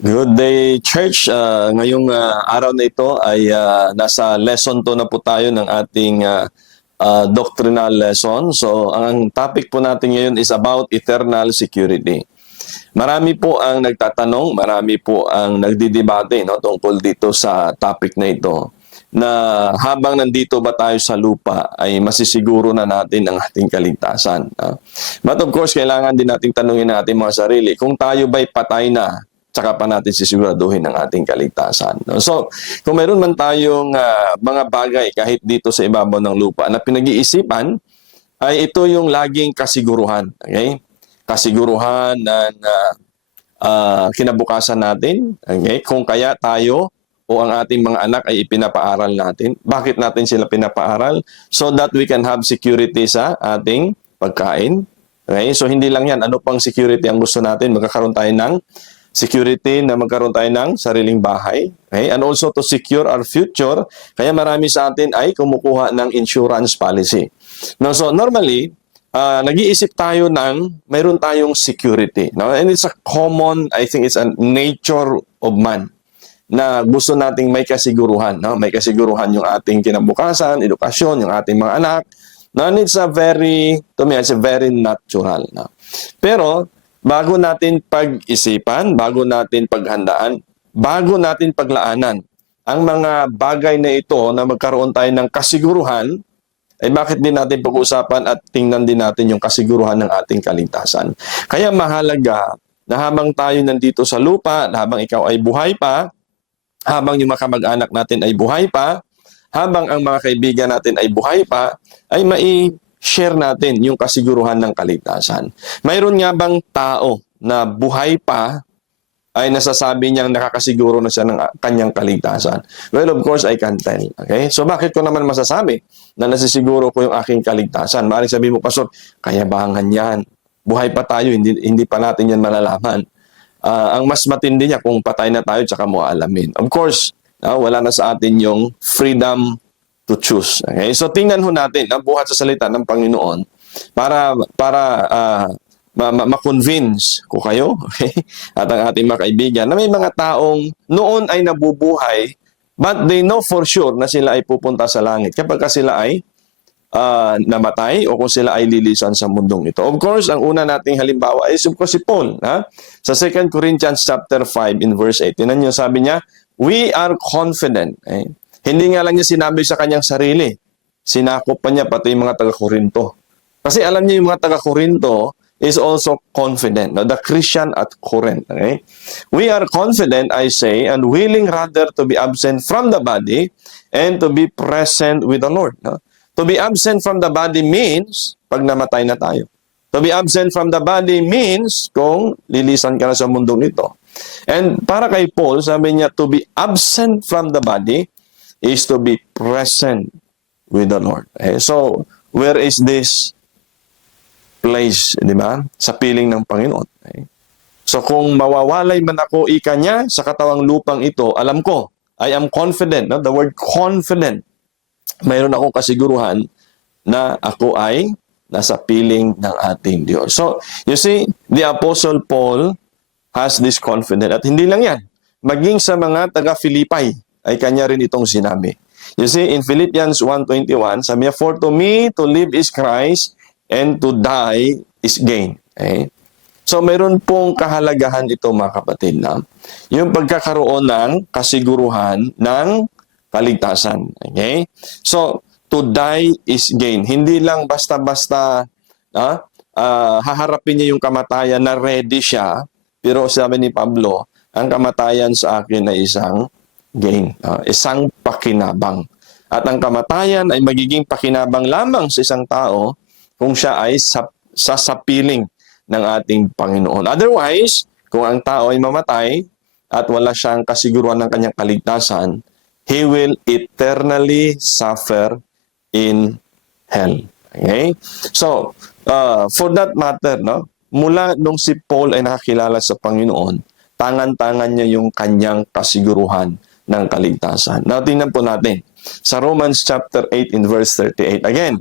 Good day, Church. Ngayong araw na ito ay nasa lesson 2 na po tayo ng ating doctrinal lesson. So, ang topic po natin ngayon is about eternal security. Marami po ang nagtatanong, marami po ang nagdidebate tungkol dito sa topic na ito, na habang nandito ba tayo sa lupa ay masisiguro na natin ang ating kaligtasan. But of course, kailangan din nating tanungin natin mga sarili, kung tayo ba'y patay na, tsaka pa natin sisiguraduhin ang ating kaligtasan. So, kung meron man tayong mga bagay kahit dito sa ibabaw ng lupa na pinag-iisipan, ay ito yung laging kasiguruhan. Okay? Kasiguruhan ng kinabukasan natin. Okay? Kung kaya tayo o ang ating mga anak ay ipinapaaral natin. Bakit natin sila pinapaaral? So that we can have security sa ating pagkain. Okay? So hindi lang yan. Ano pang security ang gusto natin? Magkakaroon tayo ng security na magkaroon tayo ng sariling bahay. Okay? And also to secure our future. Kaya marami sa atin ay kumukuha ng insurance policy. No, so normally, nag-iisip tayo ng mayroon tayong security. No? And it's a common, I think it's a nature of man na gusto nating may kasiguruhan. No? May kasiguruhan yung ating kinabukasan, edukasyon, yung ating mga anak. No? And it's a very, to me, it's a very natural. No? Pero, bago natin pag-isipan, bago natin paghandaan, bago natin paglaanan ang mga bagay na ito na magkaroon tayo ng kasiguruhan, ay bakit din natin pag-usapan at tingnan din natin yung kasiguruhan ng ating kaligtasan. Kaya mahalaga na habang tayo nandito sa lupa, na habang ikaw ay buhay pa, habang yung mga kamag-anak natin ay buhay pa, habang ang mga kaibigan natin ay buhay pa, ay share natin yung kasiguruhan ng kaligtasan. Mayroon nga bang tao na buhay pa ay nasasabi niyang nakakasiguro na siya ng kanyang kaligtasan? Well, of course, I can tell. Okay? So, bakit ko naman masasabi na nasisiguro ko yung aking kaligtasan? Maaaring sabihin mo, Pastor, kayabangan yan. Buhay pa tayo, hindi pa natin yan malalaman. Ang mas matindi niya kung patay na tayo, tsaka mo alamin. Of course, wala na sa atin yung freedom to choose. Okay? So tingnan ho natin ang buhat sa salita ng Panginoon para ma-convince ko kayo, okay? At ang ating mga kaibigan na may mga taong noon ay nabubuhay but they know for sure na sila ay pupunta sa langit kapag sila ay namatay o kung sila ay lilisan sa mundong ito. Of course, ang una nating halimbawa ay si Paul. Sa 2 Corinthians chapter 5 in verse 8. Tingnan niyo, sabi niya, we are confident. Okay? Hindi nga lang niya sinabi sa kanyang sarili. Sinakop pa niya pati yung mga taga-Korinto. Kasi alam niya yung mga taga-Korinto is also confident. No? The Christian at Corinth. Okay? We are confident, I say, and willing rather to be absent from the body and to be present with the Lord. No? To be absent from the body means pag namatay na tayo. To be absent from the body means kung lilisan ka na sa mundong ito. And para kay Paul, sabi niya, to be absent from the body is to be present with the Lord. So, where is this place, di ba? Sa piling ng Panginoon. So, kung mawawalay man ako, ika niya, sa katawang lupang ito, alam ko, I am confident. No? The word confident. Mayroon akong kasiguruhan na ako ay nasa piling ng ating Diyos. So, you see, the Apostle Paul has this confidence. At hindi lang yan. Maging sa mga taga-Filipay, ay kanya rin itong sinabi. You see, in Philippians 1:21, sabi niya, for to me, to live is Christ, and to die is gain. Okay? So, mayroon pong kahalagahan ito, mga kapatid, na yung pagkakaroon ng kasiguruhan ng kaligtasan. Okay? So, to die is gain. Hindi lang basta-basta haharapin niya yung kamatayan na ready siya, pero sabi ni Pablo, ang kamatayan sa akin ay isang gain, isang pakinabang. At ang kamatayan ay magiging pakinabang lamang sa isang tao kung siya ay sasapiling ng ating Panginoon. Otherwise, kung ang tao ay mamatay at wala siyang kasiguruhan ng kanyang kaligtasan, he will eternally suffer in hell. Okay? So, for that matter, mula nung si Paul ay nakakilala sa Panginoon, tangan-tangan niya yung kanyang kasiguruhan ng kaligtasan. Now, tingnan po natin. Sa Romans chapter 8 in verse 38. Again,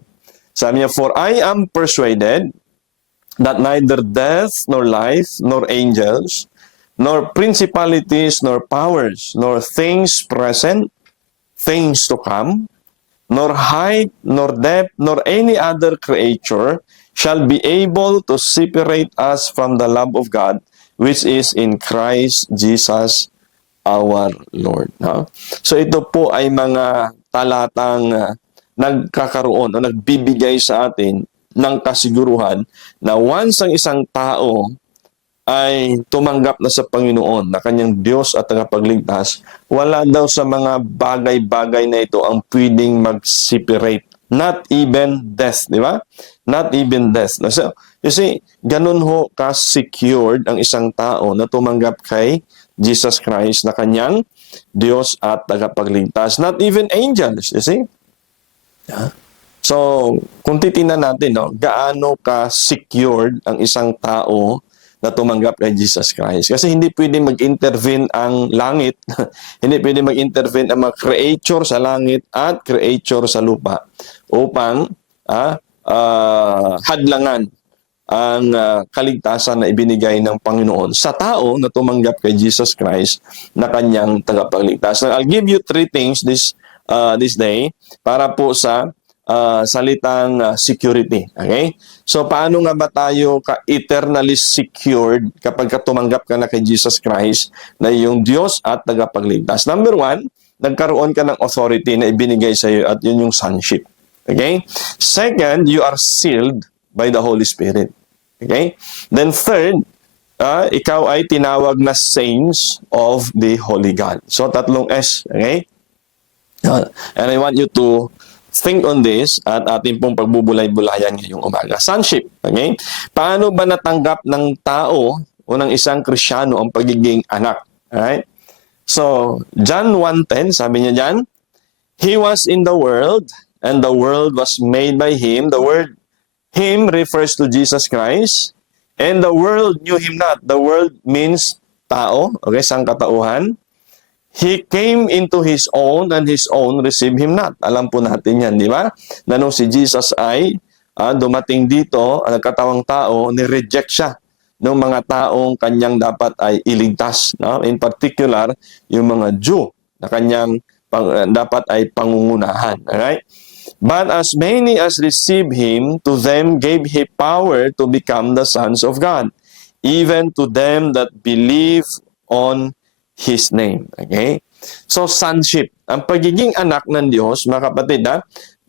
sabi niya, for I am persuaded that neither death, nor life, nor angels, nor principalities, nor powers, nor things present, things to come, nor height, nor depth, nor any other creature shall be able to separate us from the love of God, which is in Christ Jesus our Lord. No? So ito po ay mga talatang nagkakaroon o nagbibigay sa atin ng kasiguruhan na once ang isang tao ay tumanggap na sa Panginoon na kanyang Diyos at tagapagligtas, wala daw sa mga bagay-bagay na ito ang pwedeng mag-separate. Not even death, di ba? Not even death. So, you see, ganun ho ka-secured ang isang tao na tumanggap kay Jesus Christ na kanyang Diyos at tagapagligtas. Not even angels, you see? Yeah. So, kung titingnan natin, no, gaano ka-secured ang isang tao na tumanggap kay Jesus Christ. Kasi hindi pwede mag-intervene ang langit, hindi pwede mag-intervene ang mga creature sa langit at creature sa lupa upang hadlangan ang kaligtasan na ibinigay ng Panginoon sa tao na tumanggap kay Jesus Christ na kanyang tagapagligtas. Now, I'll give you 3 things this day para po sa salitang security. Okay? So, paano nga ba tayo ka-eternally secured kapag tumanggap ka na kay Jesus Christ na iyong Diyos at tagapagligtas? Number 1, nagkaroon ka ng authority na ibinigay sa iyo at yun yung sonship. Okay? Second, you are sealed by the Holy Spirit. Okay? Then third, ikaw ay tinawag na saints of the Holy God. So, 3 S. Okay? And I want you to think on this at ating pong pagbubulay-bulayan ngayong umaga. Sonship. Okay? Paano ba natanggap ng tao o ng isang Kristiyano ang pagiging anak? Alright? So, John 1:10, sabi niya dyan, He was in the world, and the world was made by Him. The word Him refers to Jesus Christ, and the world knew Him not. The world means tao, okay, sangkatauhan. He came into His own, and His own received Him not. Alam po natin yan, di ba? Na nung si Jesus ay dumating dito, nagkatawang tao, ni-reject siya ng mga taong kanyang dapat ay iligtas. No? In particular, yung mga Jew na kanyang dapat ay pangungunahan. Alright? But as many as received Him, to them gave He power to become the sons of God, even to them that believe on His name. Okay? So, sonship. Ang pagiging anak ng Diyos, mga kapatid,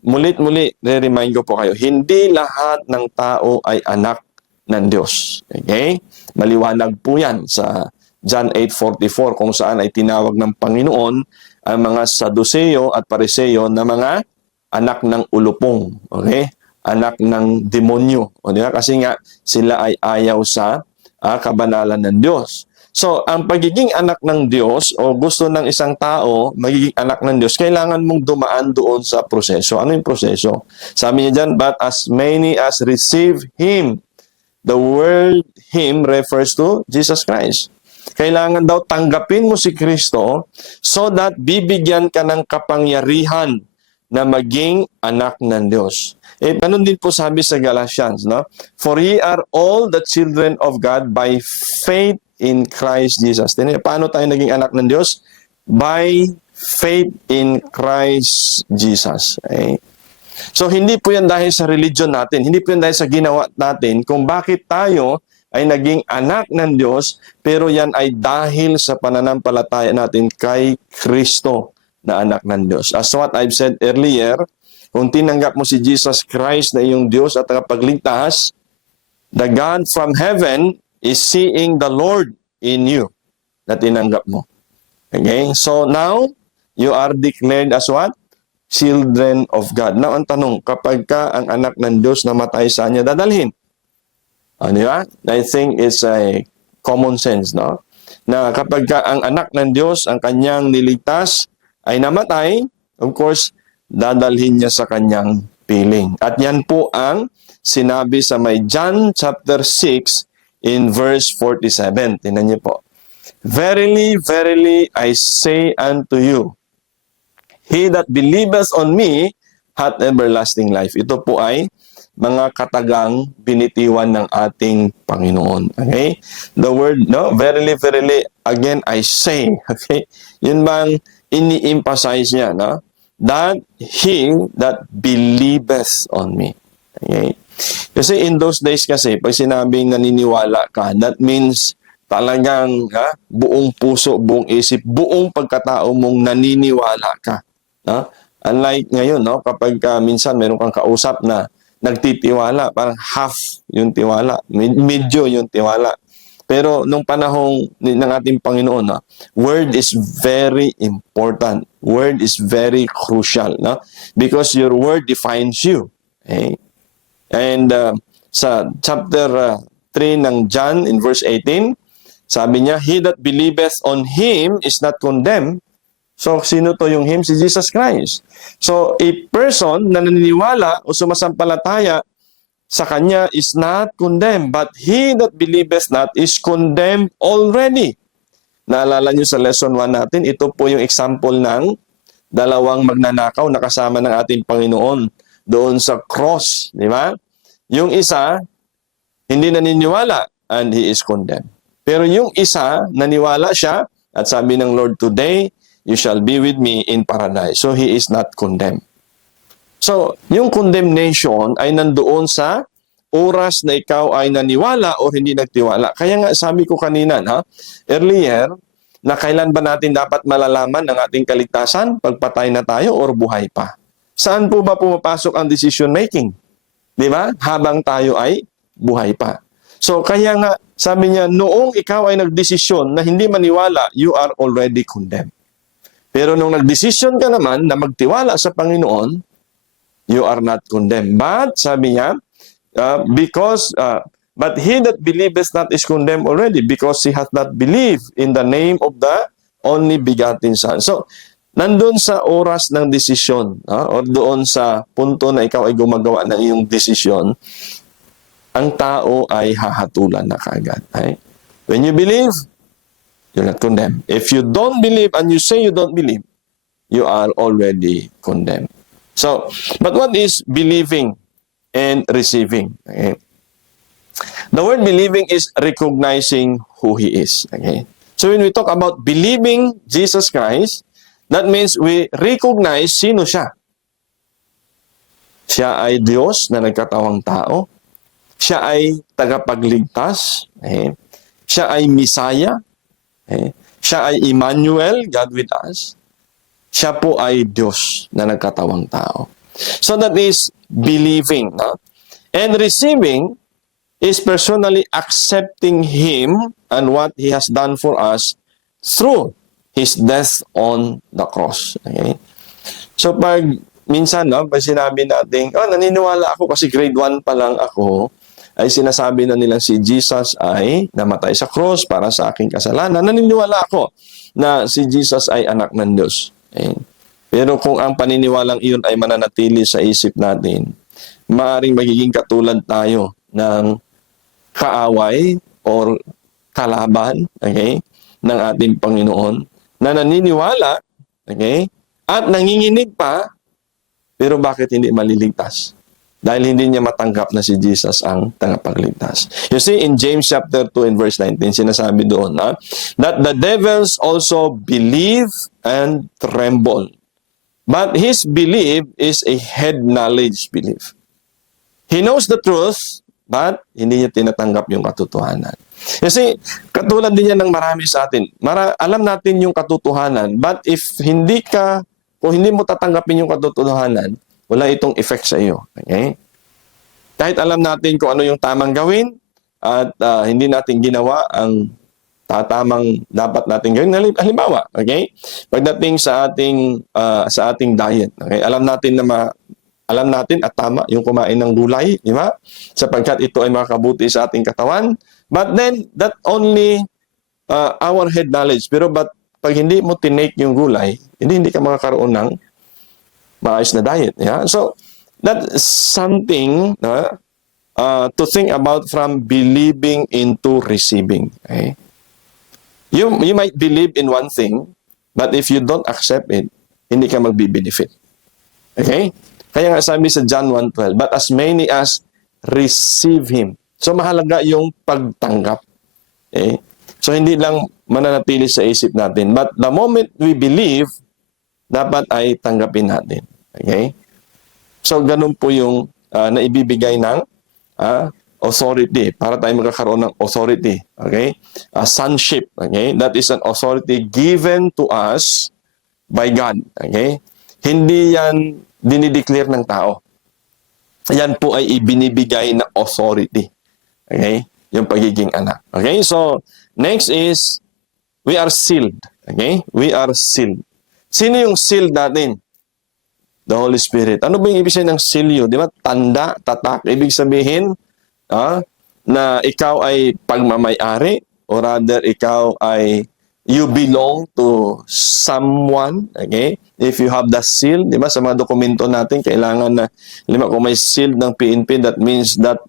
mulit-muli, re-remind ko po kayo, hindi lahat ng tao ay anak ng Diyos. Okay? Maliwanag po yan sa John 8:44, kung saan ay tinawag ng Panginoon ang mga Saduceo at Pariseo na mga anak ng ulupong. Okay? Anak ng demonyo. O, diba? Kasi nga, sila ay ayaw sa kabanalan ng Diyos. So, ang pagiging anak ng Diyos o gusto ng isang tao magiging anak ng Diyos, kailangan mong dumaan doon sa proseso. Ano yung proseso? Sabi niya dyan, but as many as receive Him. The word Him refers to Jesus Christ. Kailangan daw tanggapin mo si Kristo so that bibigyan ka ng kapangyarihan na maging anak ng Diyos. Ganun din po sabi sa Galatians, no? For ye are all the children of God by faith in Christ Jesus. Paano tayo naging anak ng Diyos? By faith in Christ Jesus. Okay? So, hindi po yan dahil sa religion natin, hindi po yan dahil sa ginawa natin kung bakit tayo ay naging anak ng Diyos, pero yan ay dahil sa pananampalataya natin kay Kristo na anak ng Diyos. As what I've said earlier, kung tinanggap mo si Jesus Christ na iyong Diyos at tagapagligtas, the God from heaven is seeing the Lord in you na tinanggap mo. Okay? So now, you are declared as what? Children of God. Now, ang tanong, kapag ka ang anak ng Diyos namatay, saan niya dadalhin? Di ba? I think it's a common sense, no? Na kapag ka ang anak ng Diyos, ang kanyang niligtas, ay namatay, of course, dadalhin niya sa kanyang piling. At yan po ang sinabi sa may John chapter 6 in verse 47. Tingnan niyo po. Verily, verily, I say unto you, he that believeth on me hath everlasting life. Ito po ay mga katagang binitiwan ng ating Panginoon. Okay? The word, no? Verily, verily, again I say. Okay? Yun bang ini-emphasize niya, no? That he that believeth on me. Okay? Kasi in those days kasi, pag sinabing naniniwala ka, that means talagang buong puso, buong isip, buong pagkatao mong naniniwala ka. No? Unlike ngayon, no, kapag minsan meron kang kausap na nagtitiwala, parang half yung tiwala, medyo yung tiwala. Pero nung panahong ng ating Panginoon, no, word is very important. Word is very crucial, no? Because your word defines you. Okay? And sa chapter 3 ng John in verse 18, sabi niya, he that believeth on him is not condemned. So, sino to yung him? Si Jesus Christ. So, a person na naniniwala o sumasampalataya sa Kanya is not condemned, but he that believeth not is condemned already. Naalala niyo sa lesson 1 natin, ito po yung example ng dalawang magnanakaw na kasama ng ating Panginoon doon sa cross. Di ba? Yung isa, hindi naniniwala and he is condemned. Pero yung isa, naniwala siya at sabi ng Lord, today, you shall be with me in paradise. So, he is not condemned. So, yung condemnation ay nandoon sa oras na ikaw ay naniwala o hindi nagtiwala. Kaya nga, sabi ko kanina, earlier, na kailan ba natin dapat malalaman ang ating kaligtasan? Pagpatay na tayo or buhay pa? Saan po ba pumapasok ang decision making? Di ba? Habang tayo ay buhay pa. So, kaya nga, sabi niya, noong ikaw ay nagdesisyon na hindi maniwala, you are already condemned. Pero nung nagdesisyon ka naman na magtiwala sa Panginoon, you are not condemned. But, sabi niya, but he that believeth not is condemned already because he hath not believed in the name of the only begotten Son. So, nandun sa oras ng desisyon, o doon sa punto na ikaw ay gumagawa ng iyong desisyon, ang tao ay hahatulan na kaagad. Right? When you believe, you're not condemned. If you don't believe and you say you don't believe, you are already condemned. So, but what is believing and receiving? Okay? The word believing is recognizing who He is. Okay? So, when we talk about believing Jesus Christ, that means we recognize sino siya. Siya ay Diyos na nagkatawang tao. Siya ay tagapagligtas. Okay? Siya ay Messiah. Okay? Siya ay Emmanuel, God with us. Siya po ay Diyos na nagkatawang tao. So that is believing. No? And receiving is personally accepting Him and what He has done for us through His death on the cross. Okay? So pag minsan, pag sinabi natin, naniniwala ako kasi grade 1 pa lang ako, ay sinasabi na nilang si Jesus ay namatay sa cross para sa aking kasalanan. Naniniwala ako na si Jesus ay anak ng Diyos. Okay? Pero kung ang paniniwalang iyon ay mananatili sa isip natin, maaaring magiging katulad tayo ng kaaway or kalaban, okay, ng ating Panginoon na naniniwala, okay, at nanginginig pa, pero bakit hindi maliligtas? Dahil hindi niya matanggap na si Jesus ang tagapagligtas. You see, in James chapter 2 and verse 19, sinasabi doon that the devils also believe and tremble. But his belief is a head knowledge belief. He knows the truth, but hindi niya tinatanggap yung katotohanan. Kasi katulad din yan ng marami sa atin. Alam natin yung katotohanan, but kung hindi mo tatanggapin yung katotohanan, wala itong effect sa iyo. Okay? Kahit alam natin kung ano yung tamang gawin at hindi natin ginawa ang tamang dapat natin gawin. Halimbawa, okay? Pagdating sa ating diet, okay? Alam natin at tama yung kumain ng gulay, di ba? Sapagkat ito ay makakabuti sa ating katawan. But then, that only our head knowledge. Pero pag hindi mo tinake yung gulay, hindi ka makakaroon ng maayos na diet. Yeah? So, that's something to think about from believing into receiving. Okay? You might believe in one thing, but if you don't accept it, hindi ka magbi-benefit. Okay? Kaya nga sabi sa John 1:12, but as many as receive Him. So mahalaga yung pagtanggap. Okay? So hindi lang mananatili sa isip natin. But the moment we believe, dapat ay tanggapin natin. Okay? So ganun po yung naibibigay ng authority para tayo magkakaroon ng authority. Okay? Sonship. Okay? That is an authority given to us by God. Okay? Hindi yan dinideclare ng tao. Yan po ay ibinibigay na authority. Okay? Yung pagiging anak. Okay? So, next is, we are sealed. Okay? We are sealed. Sino yung sealed natin? The Holy Spirit. Ano ba yung ibig sabihin ng seal? Di ba? Tanda, tatak. Ibig sabihin, na ikaw ay pagmamay-ari or rather ikaw ay you belong to someone, okay? If you have the seal, di ba, sa mga dokumento natin, kailangan na, kung may seal ng PNP, that means that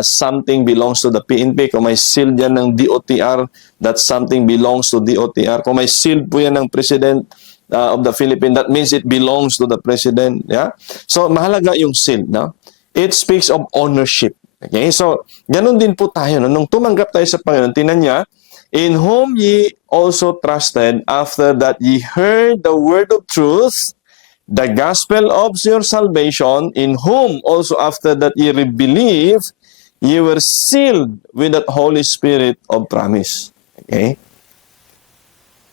something belongs to the PNP. Kung may seal yan ng DOTR, that something belongs to DOTR. Kung may seal po yan ng President of the Philippines, that means it belongs to the President. Yeah? So, mahalaga yung seal, no? It speaks of ownership. Okay? So, ganun din po tayo. No? Nung tumanggap tayo sa Panginoon, tinan niya, in whom ye also trusted, after that ye heard the word of truth, the gospel of your salvation, in whom also after that ye believe, ye were sealed with that Holy Spirit of promise. Okay?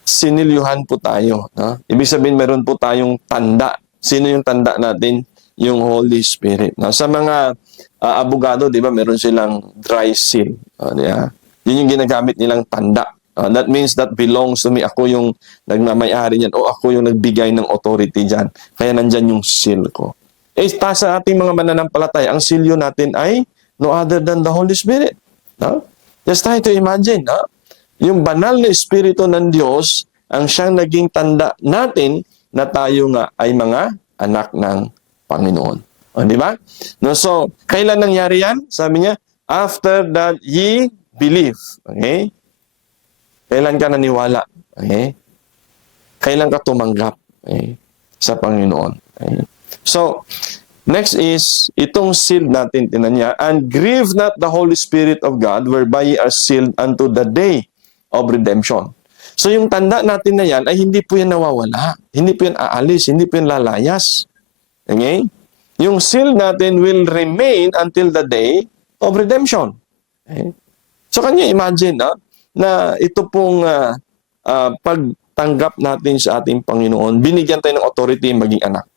Sinilyuhan po tayo. No? Ibig sabihin, meron po tayong tanda. Sino yung tanda natin? Yung Holy Spirit. No? Sa mga abogado, di ba, meron silang dry seal. Yeah. Yun yung ginagamit nilang tanda. That means that belongs to me. Ako yung nagmamayari niyan o ako yung nagbigay ng authority dyan. Kaya nandyan yung seal ko. Sa ating mga mananampalataya, ang seal natin ay no other than the Holy Spirit. No? Just try to imagine. No? Yung banal na Espiritu ng Diyos ang siyang naging tanda natin na tayo nga ay mga anak ng Panginoon. O, di ba? No, so, kailan nangyari yan? Sabi niya, after that ye believe. Okay? Kailan ka naniwala? Okay? Kailan ka tumanggap? Okay? Sa Panginoon. Okay? So, next is, itong seal natin, tinan niya, and grieve not the Holy Spirit of God, whereby ye are sealed unto the day of redemption. So, yung tanda natin na yan, ay hindi po yan nawawala. Hindi po yan aalis. Hindi po yan lalayas. Okay? Yung seal natin will remain until the day of redemption. Okay? So, can you imagine na ito pong pagtanggap natin sa ating Panginoon, binigyan tayo ng authority maging anak.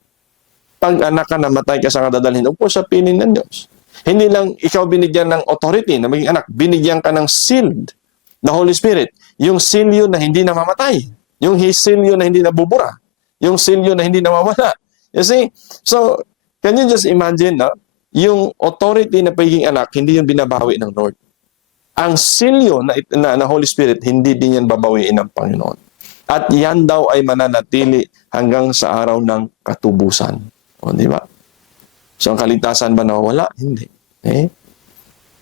Pag anak ka, namatay ka sa kadadalhin, huwag po sa pinin ng Diyos. Hindi lang ikaw binigyan ng authority na maging anak, binigyan ka ng sealed, the Holy Spirit. Yung seal yun na hindi namamatay. Yung seal yun na hindi nabubura. Yung seal yun na hindi nawawala. You see? So, can you just imagine, yung authority na pagiging anak, hindi yun binabawi ng Lord. Ang seal yun na Holy Spirit, hindi din yan babawiin ng Panginoon. At yan daw ay mananatili hanggang sa araw ng katubusan. O, di ba? So, ang kaligtasan ba nawawala? Hindi.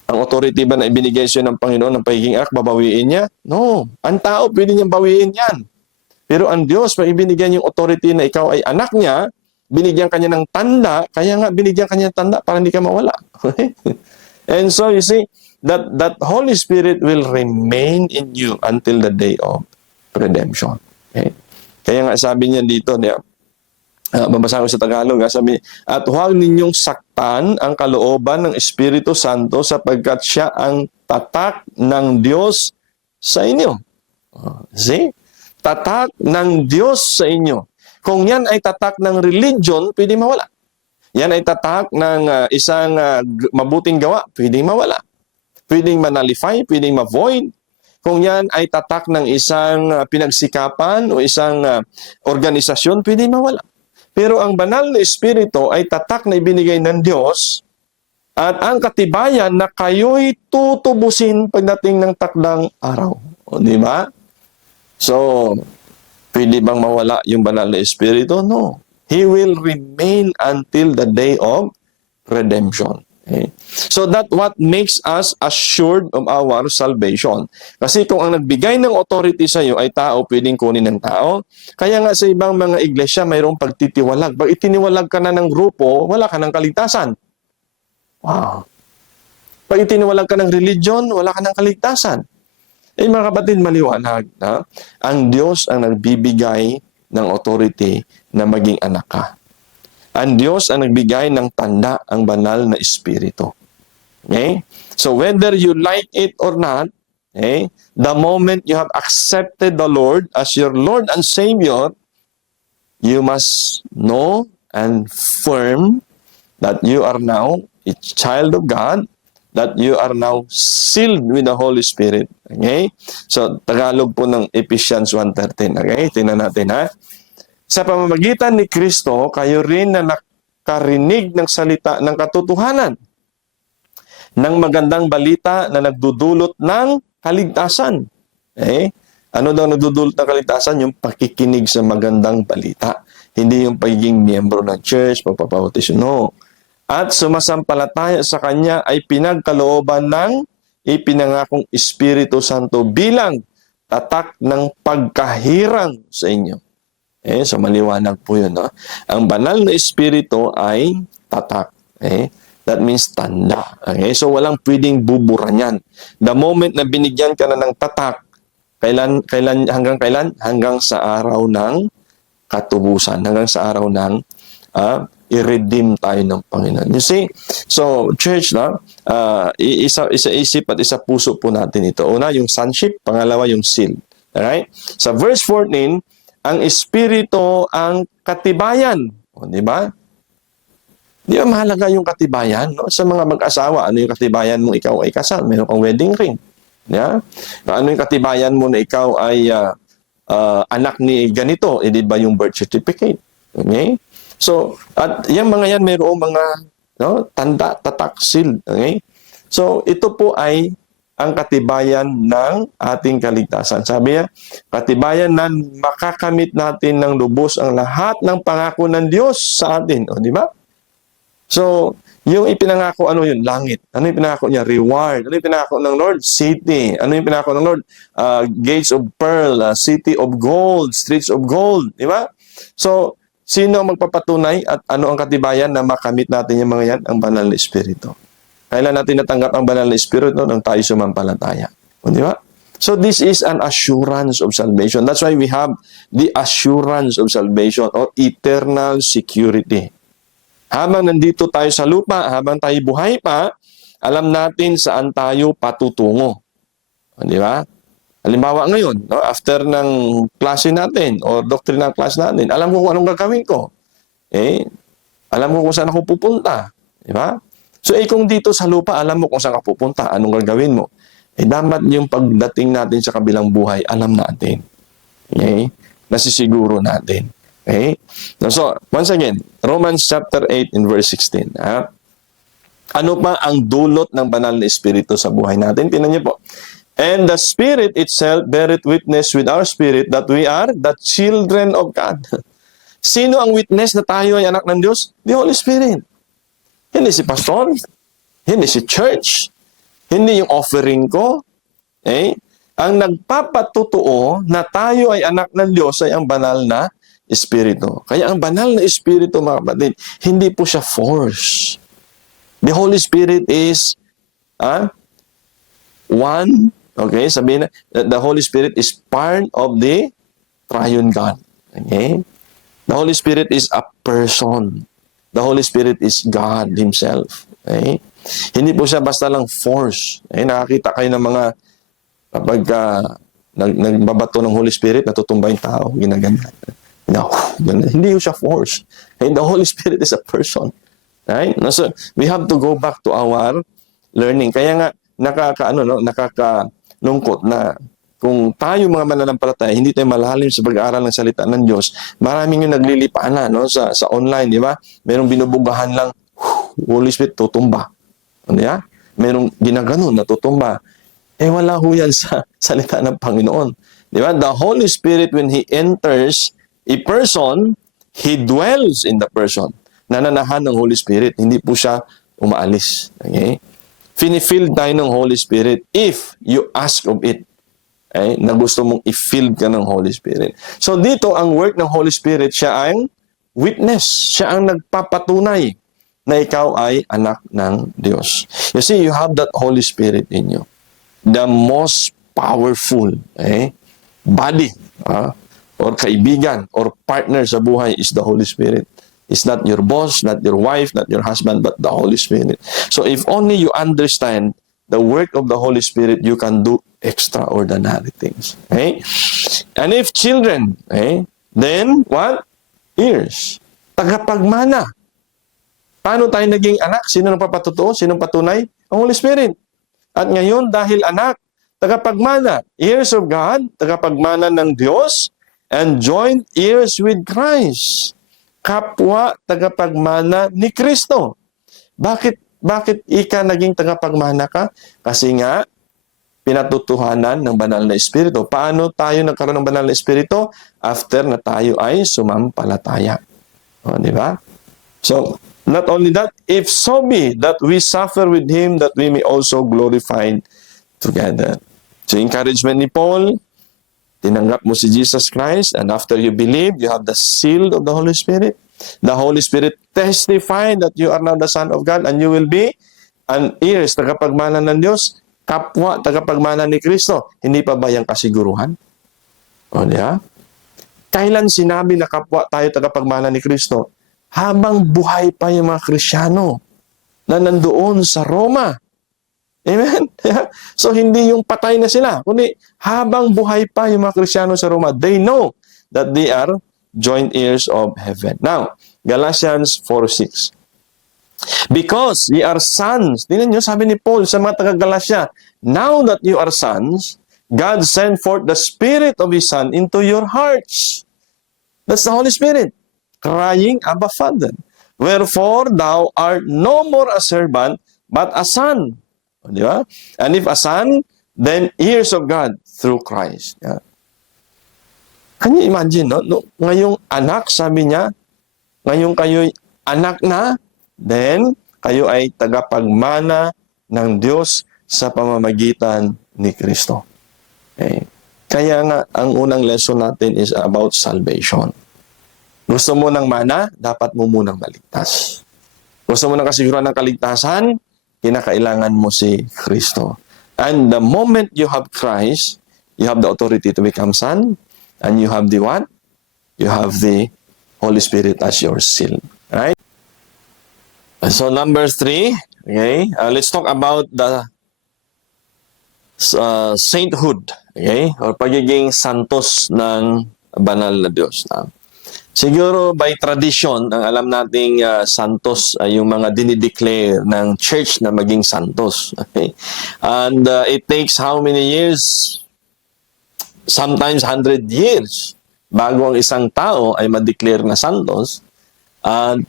Ang authority ba na ibinigay siya ng Panginoon ng pagiging anak, babawiin niya? No. Ang tao, pwede niyang bawiin yan. Pero ang Diyos, pag ibinigyan yung authority na ikaw ay anak niya, binigyan kanya ng tanda, kaya nga binigyan kanya ng tanda para hindi ka mawala. And so, you see, that Holy Spirit will remain in you until the day of redemption. Okay? Kaya nga sabi niya dito, babasa ko sa Tagalog, sabi, at huwag ninyong saktan ang kalooban ng Espiritu Santo sapagkat siya ang tatak ng Diyos sa inyo. See? Tatak ng Diyos sa inyo. Kung yan ay tatak ng religion, pwede mawala. Yan ay tatak ng isang mabuting gawa, pwede mawala. Pwedeng manalify, pwedeng ma-void. Kung yan ay tatak ng isang pinagsikapan o isang organisasyon, pwede mawala. Pero ang banal na Espiritu ay tatak na ibinigay ng Diyos at ang katibayan na kayo'y tutubusin pagdating ng takdang araw. O, di ba? So, pwede bang mawala yung banal na Espiritu? No. He will remain until the day of redemption. Okay? So that what makes us assured of our salvation. Kasi kung ang nagbigay ng authority sa iyo ay tao, pwedeng kunin ng tao. Kaya nga sa ibang mga iglesia, mayroong pagtitiwalag. Pag itiniwalag ka na ng grupo, wala ka ng kaligtasan. Wow. Pag itiniwalag ka ng religion, wala ka ng kaligtasan. Eh mga kapatid, maliwanag na ang Diyos ang nagbibigay ng authority na maging anak ka. Ang Diyos ang nagbigay ng tanda, ang banal na espiritu. Okay? So whether you like it or not, okay, the moment you have accepted the Lord as your Lord and Savior, you must know and firm that you are now a child of God, that you are now sealed with the Holy Spirit. Okay? So, Tagalog po ng Ephesians 1:13. Okay? Tingnan natin, ha? Sa pamamagitan ni Kristo, kayo rin na nakarinig ng salita ng katotohanan, ng magandang balita na nagdudulot ng kaligtasan. Okay? Ano daw nagdudulot ng kaligtasan? Yung pakikinig sa magandang balita. Hindi yung pagiging miyembro ng church, pagpapautisyon. No. At sumasampalataya sa Kanya ay pinagkalooban ng ipinangakong Espiritu Santo bilang tatak ng pagkahirang sa inyo. So maliwanag po yun. No? Ang banal na Espiritu ay tatak. That means tanda. Okay? So walang pwedeng bubura niyan. The moment na binigyan ka na ng tatak, hanggang kailan? Hanggang sa araw ng katubusan. Hanggang sa araw ng i-redeem tayo ng Panginoon. You see? So, church, no? Isa-isip at isa puso po natin ito. Una, yung sonship. Pangalawa, yung seal. Alright? Sa verse 14, ang Espiritu ang katibayan. O, di ba? Di ba mahalaga yung katibayan? No? Sa mga mag-asawa, ano yung katibayan mo ikaw ay kasal? Meron kang wedding ring. Yeah? Ano yung katibayan mo na ikaw ay anak ni ganito? Di ba yung birth certificate? Okay? So, at yung mga yan, mayroong mga tanda, tatak, seal. Okay? So, ito po ay ang katibayan ng ating kaligtasan. Sabi niya, katibayan na makakamit natin ng lubos ang lahat ng pangako ng Diyos sa atin. O, di ba? So, yung ipinangako, ano yun? Langit. Ano yung pinangako niya? Reward. Ano yung pinangako ng Lord? City. Ano yung pinangako ng Lord? Gates of pearl, city of gold, streets of gold. Di ba? So, sino ang magpapatunay at ano ang katibayan na makamit natin yung mga yan? Ang banal na Espiritu. Kailan natin natanggap ang banal na Espiritu? Nang tayo sumampalataya. O, di ba? So this is an assurance of salvation. That's why we have the assurance of salvation or eternal security. Habang nandito tayo sa lupa, habang tayo buhay pa, alam natin saan tayo patutungo. O, di ba? Halimbawa ngayon, no, after ng klase natin o doctrine ng klase natin, alam ko kung anong gagawin ko. Alam ko kung saan ako pupunta. Di ba? So, kung dito sa lupa, alam mo kung saan ka pupunta, anong gagawin mo. Dapat yung pagdating natin sa kabilang buhay, alam natin. Okay? Nasisiguro natin. Okay? So, once again, Romans chapter 8 in verse 16. Ano pa ang dulot ng banal na Espiritu sa buhay natin? Tingnan niyo po. And the Spirit itself beareth witness with our spirit that we are the children of God. Sino ang witness na tayo ay anak ng Diyos? The Holy Spirit. Hindi si pastor, hindi si church, hindi yung offering ko. Ang nagpapatutuo na tayo ay anak ng Diyos ay ang banal na Espiritu. Kaya ang banal na Espiritu, mga kapatid, hindi po siya force. The Holy Spirit is one. Okay, sabihin na, the Holy Spirit is part of the triune God. Okay? The Holy Spirit is a person. The Holy Spirit is God Himself. Okay? Hindi po siya basta lang force. Nakakita kayo ng mga kapag nagbabato ng Holy Spirit, natutumba yung tao, ginaganyan. No, hindi siya force. The Holy Spirit is a person. Right? So, we have to go back to our learning. Kaya nga, nakakalungkot na kung tayo mga mananampalataya, hindi tayo malalim sa pag-aaral ng salita ng Diyos, maraming yung naglilipana sa online, di ba? Merong binubugahan lang, Holy Spirit, tutumba. Ano ya? Merong ginaganon na tutumba. Wala ho yan sa salita ng Panginoon. Di ba? The Holy Spirit, when He enters a person, He dwells in the person. Nananahan ng Holy Spirit. Hindi po siya umaalis. Okay? Fini-filled tayo ng Holy Spirit if you ask of it. Okay? Na gusto mong i-filled ka ng Holy Spirit. So dito, ang work ng Holy Spirit, siya ang witness. Siya ang nagpapatunay na ikaw ay anak ng Diyos. You see, you have that Holy Spirit in you. The most powerful body or kaibigan or partner sa buhay is the Holy Spirit. It's not your boss, not your wife, not your husband, but the Holy Spirit. So if only you understand the work of the Holy Spirit, you can do extraordinary things. Okay? And if children, then what? Ears. Tagapagmana. Paano tayo naging anak? Sino nang papatutuo? Sino nang patunay? Ang Holy Spirit. At ngayon, dahil anak, tagapagmana, ears of God, tagapagmana ng Diyos, and joint ears with Christ. Kapwa tagapagmana ni Kristo. Bakit ika naging tagapagmana ka? Kasi nga, pinatutuhanan ng banal na Espiritu. Paano tayo nagkaroon ng banal na Espiritu? After na tayo ay sumampalataya. Di ba? So, not only that, if so be that we suffer with Him, that we may also glorify together. So, encouragement ni Paul, tinanggap mo si Jesus Christ, and after you believe, you have the seal of the Holy Spirit. The Holy Spirit testify that you are now the Son of God, and you will be an ears, tagapagmana ng Diyos, kapwa, tagapagmana ni Kristo. Hindi pa ba yung kasiguruhan? O, diba? Kailan sinabi na kapwa tayo tagapagmana ni Kristo? Habang buhay pa yung mga Kristyano na nandoon sa Roma. Amen? So, hindi yung patay na sila, kundi habang buhay pa yung mga Kristyano sa Roma, they know that they are joint heirs of heaven. Now, Galatians 4:6. Because ye are sons, tingnan nyo, sabi ni Paul sa mga taga-Galatia, now that you are sons, God sent forth the Spirit of His Son into your hearts. That's the Holy Spirit, crying, Abba, Father. Wherefore, thou art no more a servant, but a son. Di ba? And if a son, then heirs of God through Christ. Yeah. Can you imagine, no? Ngayong anak, sabi niya, ngayong kayo'y anak na, then kayo ay tagapagmana ng Diyos sa pamamagitan ni Kristo. Okay. Kaya nga, ang unang lesson natin is about salvation. Gusto mo ng mana, dapat mo munang maligtas. Gusto mo ng kasiguran ng kaligtasan, kinakailangan mo si Kristo. And the moment you have Christ, you have the authority to become son, and you have the what? You have the Holy Spirit as your seal. Right? So number 3, okay, let's talk about the sainthood, okay, or pagiging santos ng banal na Diyos. Siguro by tradition, ang alam nating santos ay yung mga dinideclare ng church na maging santos. Okay? And it takes how many years? Sometimes 100 years bago ang isang tao ay ma-declare na santos. At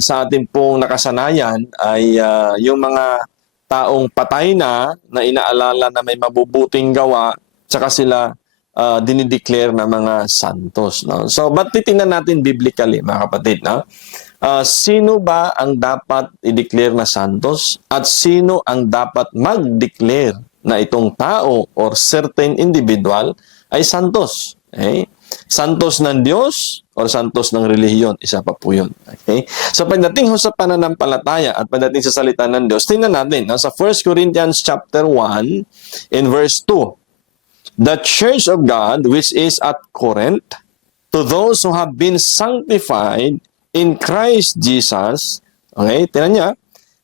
sa ating pong nakasanayan ay yung mga taong patay na inaalala na may mabubuting gawa, tsaka sila dinideclare na mga santos. No? So, ba't titingnan natin biblically, mga kapatid? No? Sino ba ang dapat i-declare na santos? At sino ang dapat mag-declare na itong tao or certain individual ay santos? Okay? Santos ng Diyos or santos ng relihiyon? Isa pa po yun. Okay? So, pagdating sa pananampalataya at pagdating sa salita ng Diyos, tingnan natin. No? Sa 1 Corinthians chapter 1 in verse 2, the church of God which is at Corinth, to those who have been sanctified in Christ Jesus, okay, tingnan niya,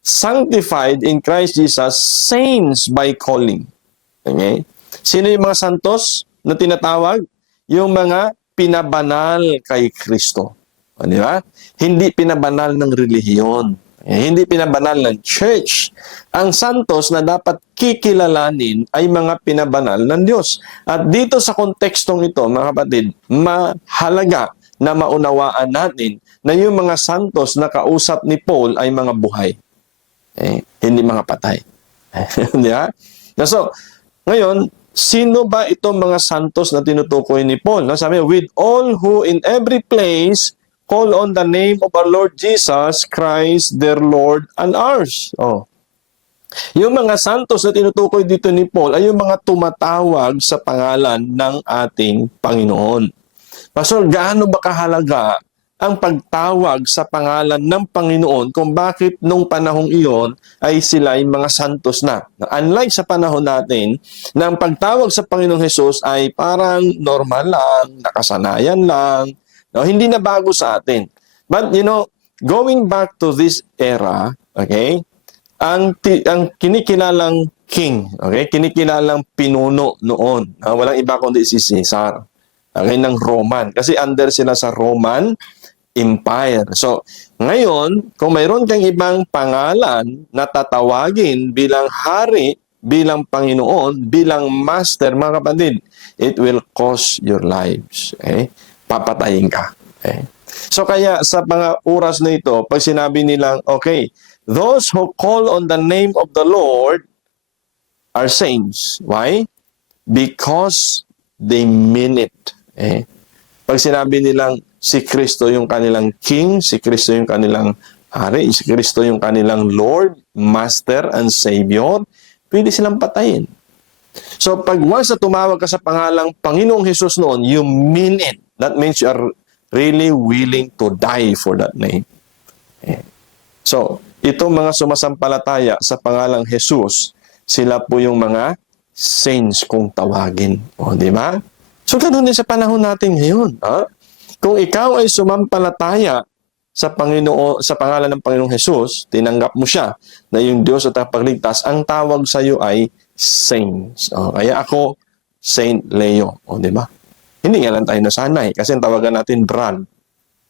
sanctified in Christ Jesus, saints by calling. Okay? Sino yung mga santos na tinatawag? Yung mga pinabanal kay Kristo. O, di ba? Hindi pinabanal ng relihiyon. Hindi pinabanal ng church. Ang santos na dapat kikilalanin ay mga pinabanal ng Diyos. At dito sa kontekstong ito, mga kapatid, mahalaga na maunawaan natin na yung mga santos na kausap ni Paul ay mga buhay. Hindi mga patay. Di ba? So, ngayon, sino ba itong mga santos na tinutukoy ni Paul? No? Sabi, with all who in every place call on the name of our Lord Jesus Christ, their Lord and ours. Oh. Yung mga santos na tinutukoy dito ni Paul ay yung mga tumatawag sa pangalan ng ating Panginoon. Pastor, gaano ba kahalaga ang pagtawag sa pangalan ng Panginoon kung bakit nung panahong iyon ay sila ay mga santos na? Unlike sa panahon natin, na ang pagtawag sa Panginoong Hesus ay parang normal lang, nakasanayan lang, no? Hindi na bago sa atin. But going back to this era, okay, ang kinikilalang king, okay, kinikilalang pinuno noon, walang iba kundi si Caesar, okay, ng Roman. Kasi under sila sa Roman Empire. So, ngayon, kung mayroon kang ibang pangalan na tatawagin bilang hari, bilang Panginoon, bilang master, mga kapatid, it will cost your lives. Okay? Papatayin ka. Okay? So, kaya sa mga oras na ito, pag sinabi nilang, okay, those who call on the name of the Lord are saints. Why? Because they mean it. Okay? Pag sinabi nilang si Kristo yung kanilang King, si Kristo yung kanilang Hari, si Kristo yung kanilang Lord, Master, and Savior, pwede silang patayin. So pag once na tumawag ka sa pangalang Panginoong Hesus noon, you mean it. That means you are really willing to die for that name. So, itong mga sumasampalataya sa pangalang Hesus, sila po yung mga saints kung tawagin. O, di ba? So, ganun din sa panahon natin ngayon. Ha? Kung ikaw ay sumampalataya sa Panginoon, sa pangalan ng Panginoong Hesus, tinanggap mo siya na yung Diyos at tagapagligtas, ang tawag sa iyo ay saints. O, kaya ako, Saint Leo. O, di ba? Hindi nga lang tayo nasanay kasi ang tawagan natin brad,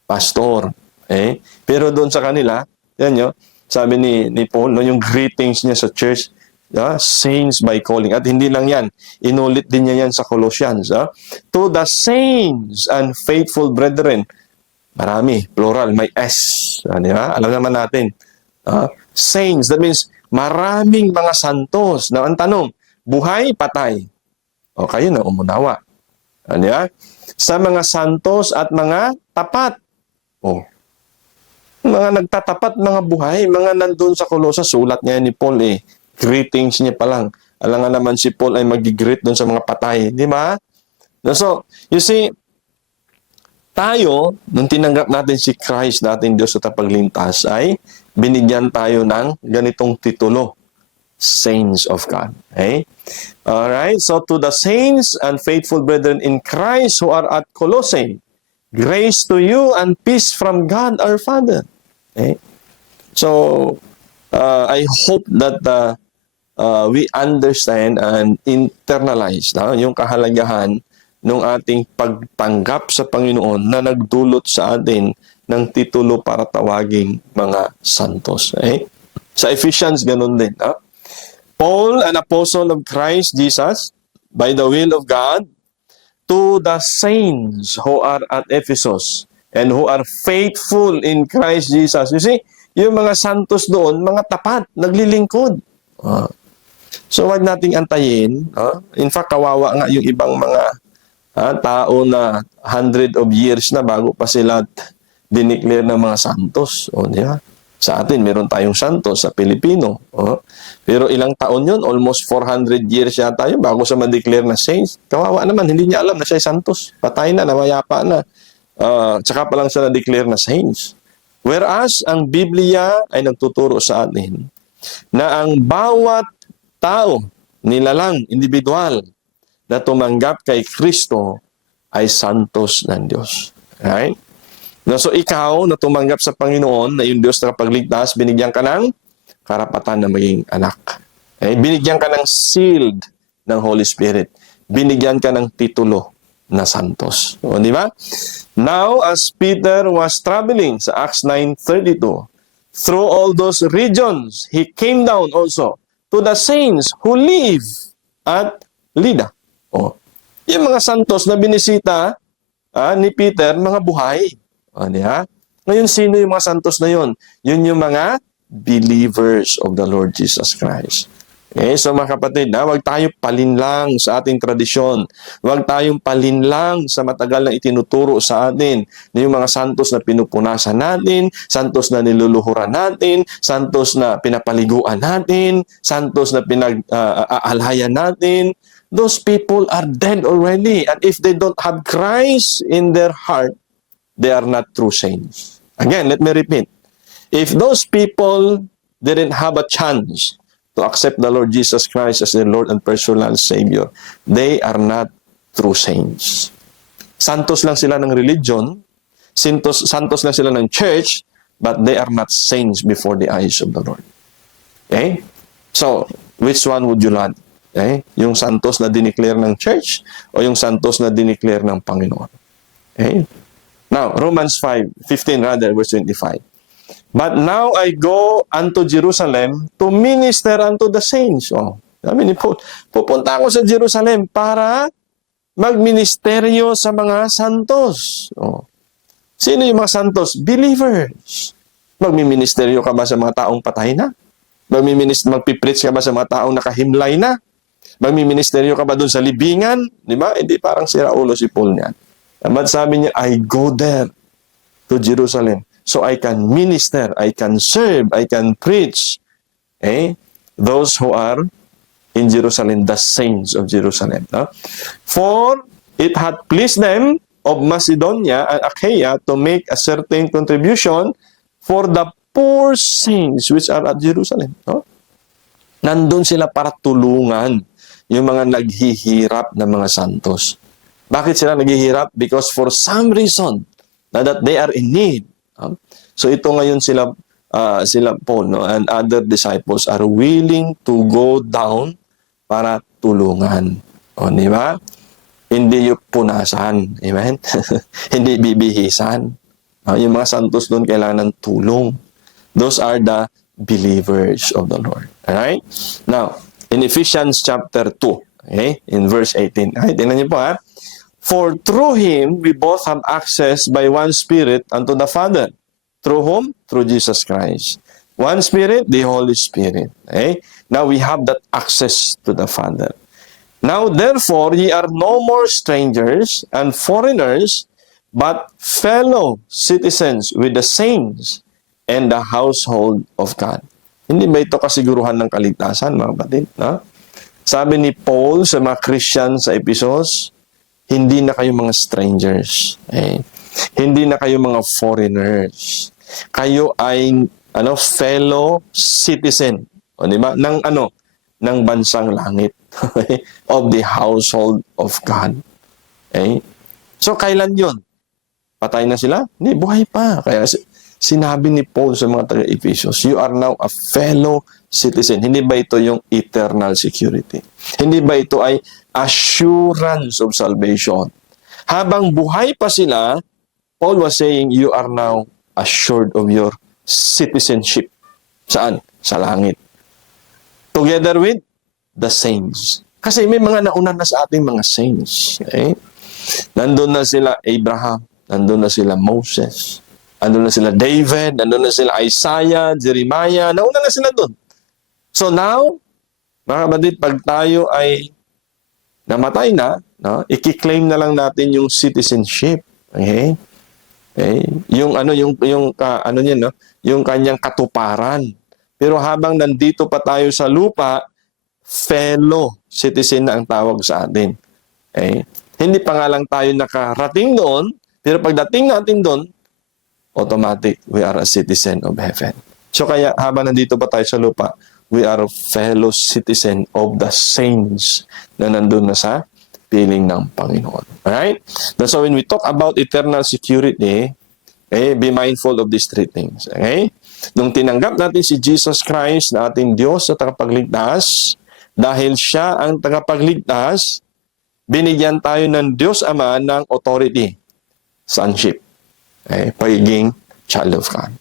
pastor. Pero doon sa kanila, yan nyo, sabi ni Paul, no, yung greetings niya sa church, saints by calling. At hindi lang yan, inulit din niya yan sa Colossians. To the saints and faithful brethren. Marami, plural, may S. Di ba? Alam naman natin. Saints, that means maraming mga santos. Na ang tanong, buhay, patay. O kayo na umunawa. Di ba? Sa mga santos at mga tapat. O, mga nagtatapat, mga buhay, mga nandun sa Colossus, sulat niya ni Paul greetings niya pa lang. Alam nga naman si Paul ay mag-greet doon sa mga patay. Di ba? So, you see, tayo, nung tinanggap natin si Christ, natin Diyos sa tapaglintas, ay binigyan tayo ng ganitong titulo, Saints of God. Okay? Alright, so to the saints and faithful brethren in Christ who are at Colossae, grace to you and peace from God our Father. Okay? So, I hope that we understand and internalize yung kahalagahan ng ating pagtanggap sa Panginoon na nagdulot sa atin ng titulo para tawaging mga santos. Sa Ephesians, ganun din. Paul, an apostle of Christ Jesus, by the will of God, to the saints who are at Ephesus and who are faithful in Christ Jesus. You see, yung mga santos doon, mga tapat, naglilingkod. So, wag nating antayin. In fact, kawawa nga yung ibang mga tao na 100 of years na bago pa sila dineclare ng mga santos. Di ba? Sa atin, meron tayong santos sa Pilipino. Pero ilang taon yun? Almost 400 years yata yun bago sa ma-declare na saints. Kawawa naman, hindi niya alam na siya santos. Patay na, namayapa na. Tsaka pa lang siya na-declare na saints. Whereas, ang Biblia ay nagtuturo sa atin na ang bawat tao, nilalang, individual, na tumanggap kay Kristo ay santos ng Diyos. Right? So ikaw na tumanggap sa Panginoon na yung Diyos na kapagligtas, binigyan ka ng karapatan na maging anak. Binigyan ka ng sealed ng Holy Spirit. Binigyan ka ng titulo na santos. O, di ba? Now, as Peter was traveling sa Acts 9:32, through all those regions, he came down also to the saints who live at Lydda. Yung mga santos na binisita ni Peter, mga buhay. Ngayon, sino yung mga santos na yun? Yun yung mga believers of the Lord Jesus Christ. So mga kapatid, huwag tayo palinlang sa ating tradisyon. Huwag tayong palinlang sa matagal na itinuturo sa atin na yung mga santos na pinupunasan natin, santos na niluluhuran natin, santos na pinapaliguan natin, santos na pinag-aalayan natin. Those people are dead already. And if they don't have Christ in their heart, they are not true saints. Again, let me repeat. If those people didn't have a chance to accept the Lord Jesus Christ as their Lord and personal Savior, they are not true saints. Santos lang sila ng religion, santos lang sila ng church, but they are not saints before the eyes of the Lord. Okay? So, which one would you want? Okay? Yung santos na dineclare ng church o yung santos na dineclare ng Panginoon? Okay? Now, Romans 5:15 rather, verse 25. But now I go unto Jerusalem to minister unto the saints. Sabi ni Paul, pupunta ako sa Jerusalem para magministeryo sa mga santos. Sino yung mga santos? Believers. Magmiministeryo ka ba sa mga taong patay na? Magpipreach ka ba sa mga taong nakahimlay na? Magmiministeryo ka ba doon sa libingan? Di ba? Hindi parang sira ulo si Paul niyan. But sabi niya, I go there to Jerusalem. So I can minister, I can serve, I can preach. Those who are in Jerusalem, the saints of Jerusalem. For it had pleased them of Macedonia and Achaia to make a certain contribution for the poor saints which are at Jerusalem. Nandun sila para tulungan yung mga naghihirap na mga santos. Bakit sila naghihirap? Because for some reason, that they are in need. So ito ngayon sila Paul and other disciples are willing to go down para tulungan. Di ba? Hindi yung punasan. Amen? Hindi bibihisan. Yung mga santos doon kailangan ng tulong. Those are the believers of the Lord. Alright? Now, in Ephesians chapter 2, okay, in verse 18. Tingnan niyo po For through Him, we both have access by one Spirit unto the Father. Through whom? Through Jesus Christ. One Spirit, the Holy Spirit. Okay? Now we have that access to the Father. Now therefore, ye are no more strangers and foreigners, but fellow citizens with the saints and the household of God. Hindi ba ito kasiguruhan ng kaligtasan, mga kapatid? Sabi ni Paul sa mga Christian sa Ephesus, hindi na kayo mga strangers. Hindi na kayo mga foreigners. Kayo ay fellow citizen. Di ba? Ng bansang langit. Of the household of God. So, kailan yun? Patay na sila? Hindi, buhay pa. Kaya sinabi ni Paul sa mga taga-Ephesus, you are now a fellow citizen. Hindi ba ito yung eternal security? Hindi ba ito ay assurance of salvation? Habang buhay pa sila, Paul was saying, you are now assured of your citizenship. Saan? Sa langit. Together with the saints. Kasi may mga nauna na sa ating mga saints. Nandun na sila Abraham, nandun na sila Moses, nandun na sila David, nandun na sila Isaiah, Jeremiah, nauna na sila dun. So now, mga kapatid, pag tayo ay namatay na, i-claim na lang natin yung citizenship. Yung kanyang katuparan. Pero habang nandito pa tayo sa lupa, fellow citizen na ang tawag sa atin. Hindi pa nga lang tayo nakarating doon, pero pagdating natin doon, automatic, we are a citizen of heaven. So kaya habang nandito pa tayo sa lupa, we are a fellow citizen of the saints na nandun na sa piling ng Panginoon. Alright? So when we talk about eternal security, be mindful of these three things. Okay? Nung tinanggap natin si Jesus Christ na ating Diyos at tagapagligtas, dahil siya ang tagapagligtas, binigyan tayo ng Diyos Ama ng authority, sonship, pagiging child of God.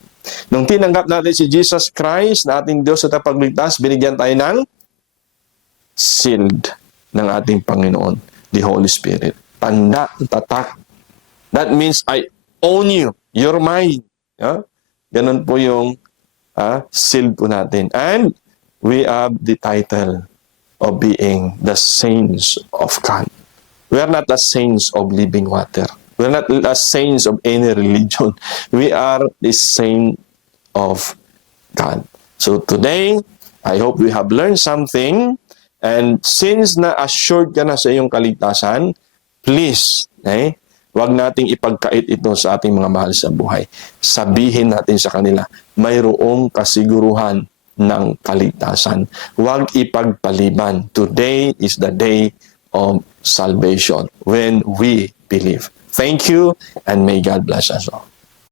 Nung tinanggap natin si Jesus Christ na ating Diyos at tagapagligtas, binigyan tayo ng sealed ng ating Panginoon, the Holy Spirit. Tanda, tatak. That means I own you. You're mine. Ganun po yung sealed po natin. And we have the title of being the saints of God. We are not the saints of living water. We are not the saints of any religion. We are the saint of God. So today, I hope we have learned something. And since na-assured ka na sa iyong kaligtasan, please, wag nating ipagkait ito sa ating mga mahal sa buhay. Sabihin natin sa kanila, mayroong kasiguruhan ng kaligtasan. Huwag ipagpaliban. Today is the day of salvation when we believe. Thank you, and may God bless us all.